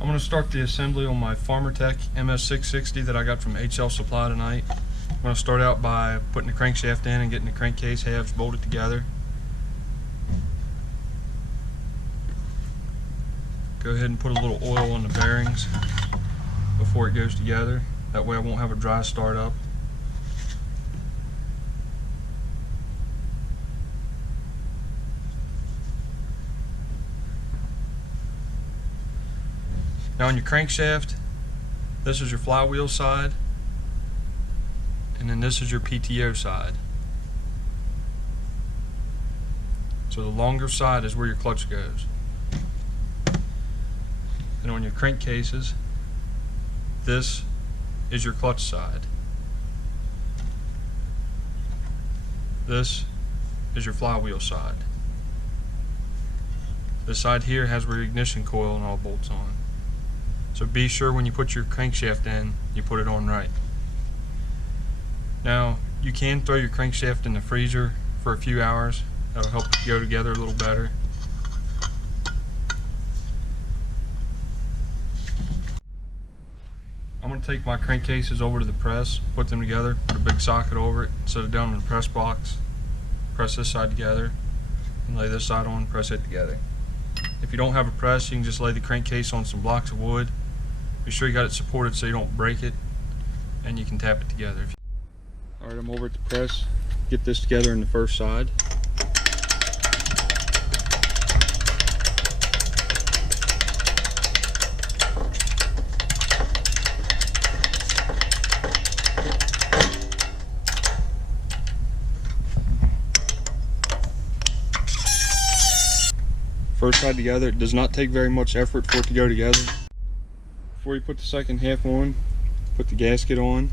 I'm going to start the assembly on my Famertec MS660 that I got from HL Supply tonight. I'm going to start out by putting the crankshaft in and getting the crankcase halves bolted together. Go ahead and put a little oil on the bearings before it goes together. That way I won't have a dry start up. Now on your crankshaft, this is your flywheel side, and then this is your PTO side. So the longer side is where your clutch goes. And on your crankcases, this is your clutch side. This is your flywheel side. This side here has where your ignition coil and all bolts on. So be sure when you put your crankshaft in, you put it on right. Now, you can throw your crankshaft in the freezer for a few hours. That'll help it go together a little better. I'm going to take my crankcases over to the press, put them together, put a big socket over it, set it down in the press box, press this side together, and lay this side on, press it together. If you don't have a press, you can just lay the crankcase on some blocks of wood. Be sure you got it supported so you don't break it, and you can tap it together. Alright, I'm over at the press. Get this together in the first side. First side together. It does not take very much effort for it to go together. Before you put the second half on, put the gasket on.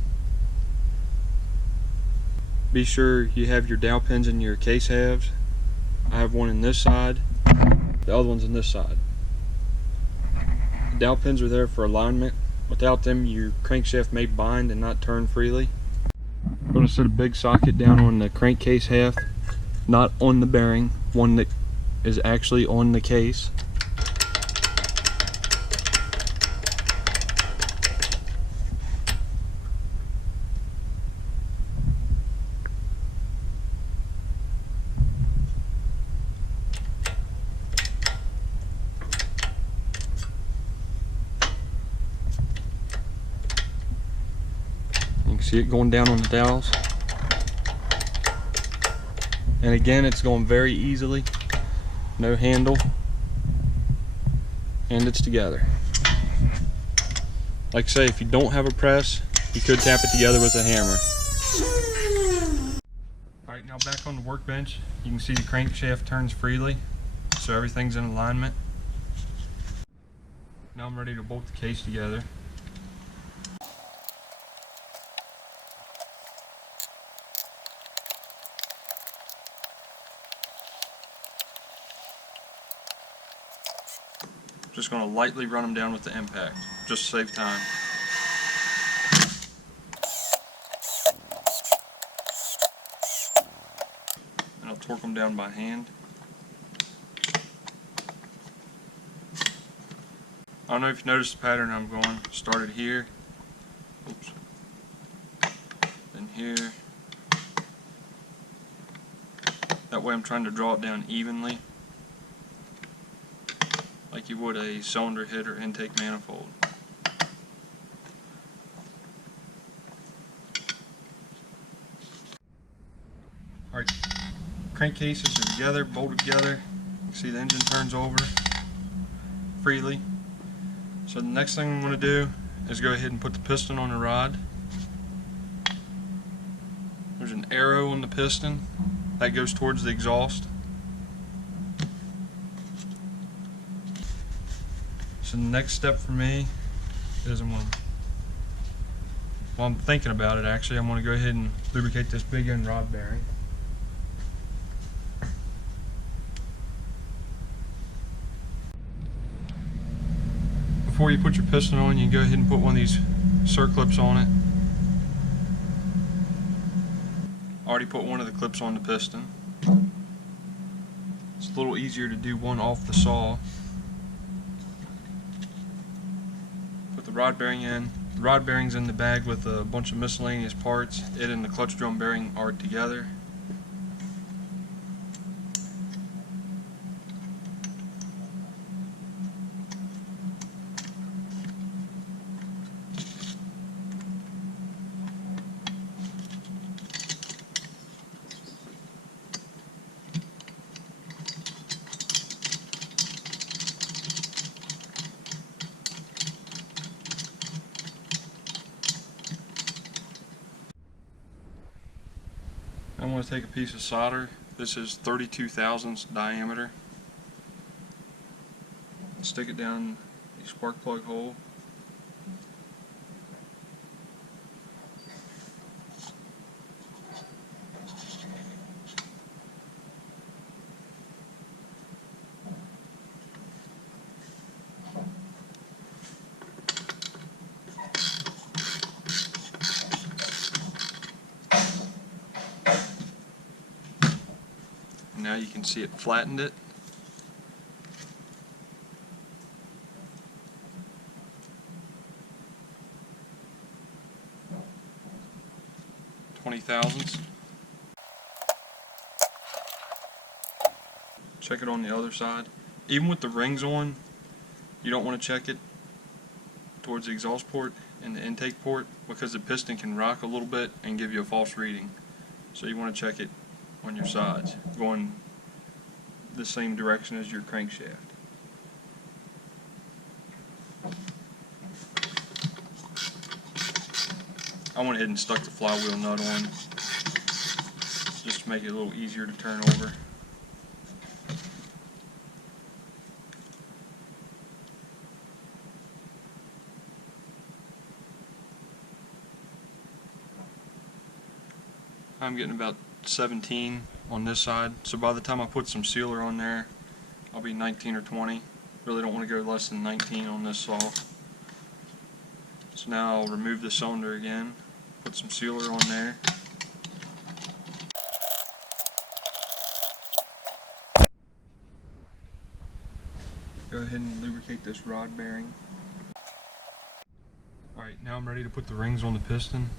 Be sure you have your dowel pins in your case halves. I have one in this side, the other one's in this side. The dowel pins are there for alignment. Without them, your crankshaft may bind and not turn freely. I'm going to set a big socket down on the crankcase half, not on the bearing, one that is actually on the case. You can see it going down on the dowels. And again, it's going very easily. No handle, and it's together. Like I say, if you don't have a press, you could tap it together with a hammer. Alright, now back on the workbench, you can see the crankshaft turns freely, so everything's in alignment. Now I'm ready to bolt the case together. Just going to lightly run them down with the impact, just to save time. And I'll torque them down by hand. I don't know if you noticed the pattern I'm going. Started here, oops, then here. That way I'm trying to draw it down evenly, like you would a cylinder head or intake manifold. Alright, crankcases are together, bolted together. You can see the engine turns over freely. So the next thing I'm going to do is go ahead and put the piston on the rod. There's an arrow on the piston that goes towards the exhaust. So the next step for me is while I'm thinking about it actually, I'm going to go ahead and lubricate this big end rod bearing. Before you put your piston on, you can go ahead and put one of these circlips on it. Already put one of the clips on the piston. It's a little easier to do one off the saw. rod bearing in. The rod bearing's in the bag with a bunch of miscellaneous parts. It and the clutch drum bearing are together. I'm going to take a piece of solder. This is 32 thousandths diameter. Stick it down the spark plug hole. Now you can see it flattened it. .20 thousandths. Check it on the other side. Even with the rings on, you don't want to check it towards the exhaust port and the intake port because the piston can rock a little bit and give you a false reading. So you want to check it on your sides, going the same direction as your crankshaft. I went ahead and stuck the flywheel nut on just to make it a little easier to turn over. I'm getting about 17 on this side, so by the time I put some sealer on there, I'll be 19 or 20. Really don't want to go less than 19 on this saw. So now I'll remove the cylinder again, put some sealer on there. Go ahead and lubricate this rod bearing. Alright, now I'm ready to put the rings on the piston.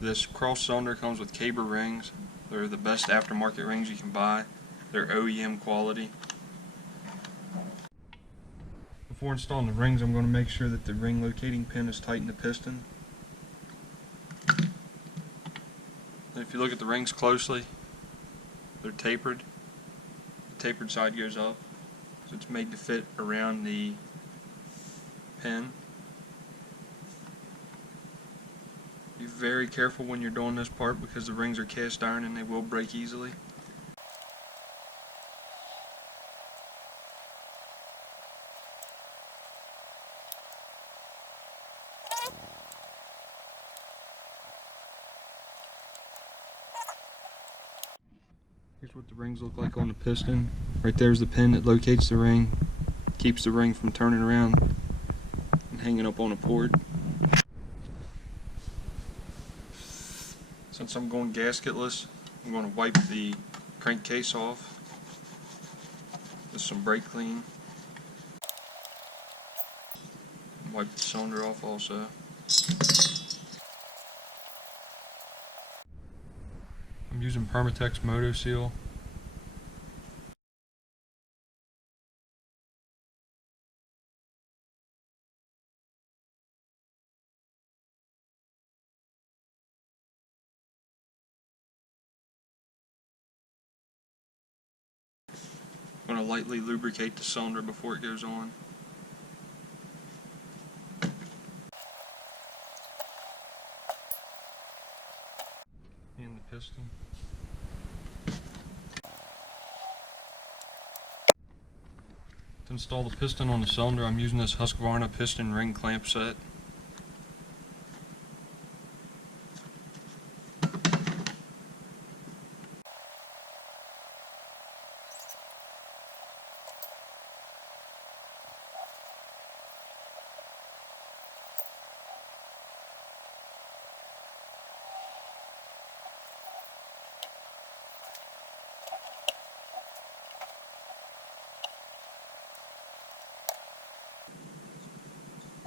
This cross cylinder comes with Caber rings. They're the best aftermarket rings you can buy. They're OEM quality. Before installing the rings, I'm going to make sure that the ring locating pin is tight in the piston. And if you look at the rings closely, they're tapered. The tapered side goes up, so it's made to fit around the pin. Be very careful when you're doing this part because the rings are cast iron and they will break easily. Here's what the rings look like on the piston. Right there's the pin that locates the ring, keeps the ring from turning around and hanging up on a port. Since I'm going gasketless, I'm going to wipe the crankcase off with some brake clean. Wipe the cylinder off also. I'm using Famertec's Moto Seal. I'm going to lightly lubricate the cylinder before it goes on. And the piston. To install the piston on the cylinder, I'm using this Husqvarna piston ring clamp set.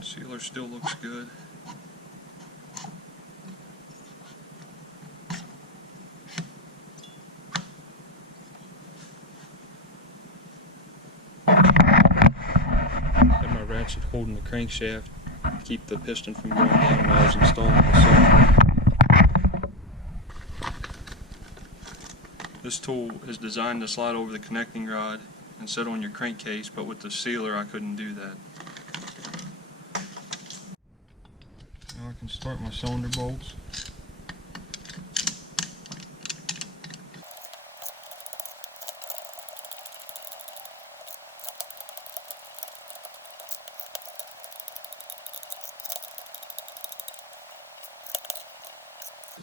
Sealer still looks good. Got my ratchet holding the crankshaft to keep the piston from going down while I was installing the cylinder. This tool is designed to slide over the connecting rod and sit on your crankcase, but with the sealer I couldn't do that. Now I can start my cylinder bolts.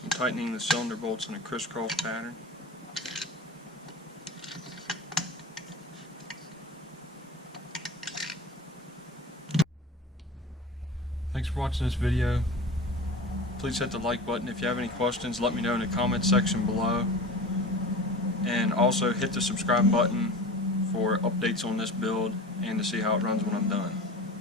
I'm tightening the cylinder bolts in a crisscross pattern. Thanks for watching this video. Please hit the like button. If you have any questions, let me know in the comment section below. And also hit the subscribe button for updates on this build and to see how it runs when I'm done.